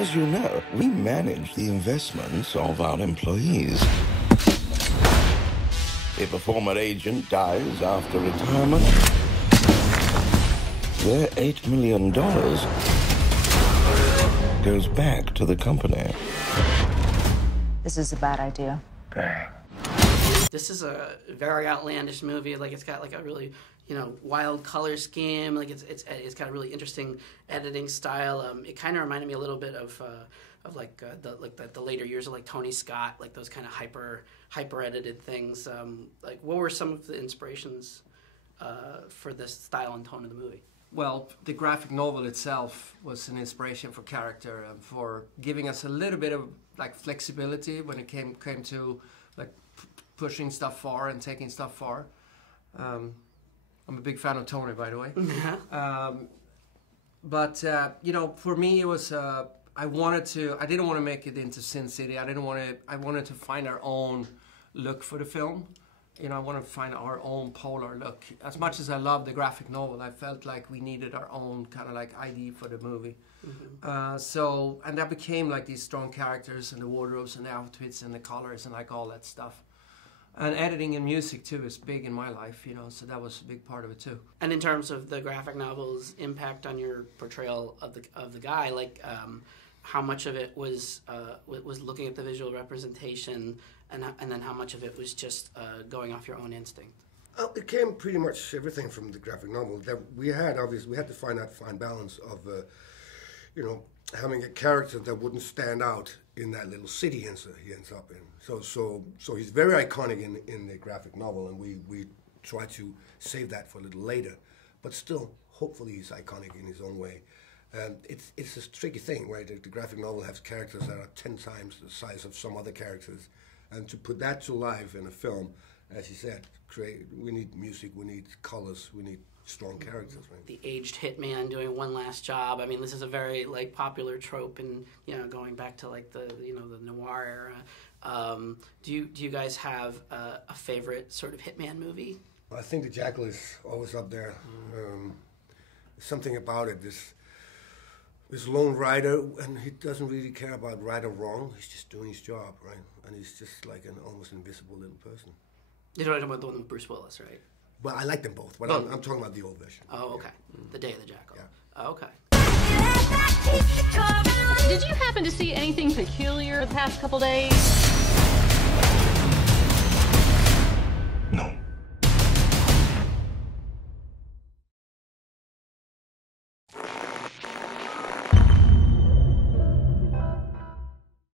As you know, we manage the investments of our employees. If a former agent dies after retirement, their $8 million goes back to the company. This is a bad idea. Bang. This is a very outlandish movie. Like, it's got like a really, you know, wild color scheme. Like, it's got a really interesting editing style. It kind of reminded me a little bit of the later years of like Tony Scott, like those kind of hyper edited things. Like, what were some of the inspirations for this style and tone of the movie? Well, the graphic novel itself was an inspiration for character and for giving us a little bit of like flexibility when it came to like pushing stuff far and taking stuff far. I'm a big fan of Tony, by the way. But you know, for me it was I didn't want to make it into Sin City. I wanted to find our own look for the film. You know, I wanted to find our own polar look. As much as I love the graphic novel, I felt like we needed our own kind of like ID for the movie. And that became like these strong characters and the wardrobes and the outfits and the colors and like all that stuff. And editing and music too is big in my life, you know, so that was a big part of it too. And in terms of the graphic novel's impact on your portrayal of the guy, like how much of it was looking at the visual representation, and then how much of it was just going off your own instinct? It came pretty much everything from the graphic novel. That we had to find that fine balance of, you know, having a character that wouldn't stand out in that little city he ends up in. So he's very iconic in the graphic novel, and we try to save that for a little later. But still, hopefully he's iconic in his own way. It's a tricky thing, right? The graphic novel has characters that are 10 times the size of some other characters. And to put that to life in a film, as you said, we need music, we need colors, we need strong characters, right? The aged hitman doing one last job. I mean, this is a very like popular trope, and you know, going back to like the noir era. Do you guys have a favorite sort of hitman movie? I think The Jackal is always up there. Something about it, this lone rider, and he doesn't really care about right or wrong. He's just doing his job, right? And he's just like an almost invisible little person. You're talking about the one with Bruce Willis, right? Well, I like them both, but I'm talking about the old version. Oh, okay. The Day of the Jackal. Yeah. Oh, okay. Did you happen to see anything peculiar the past couple days?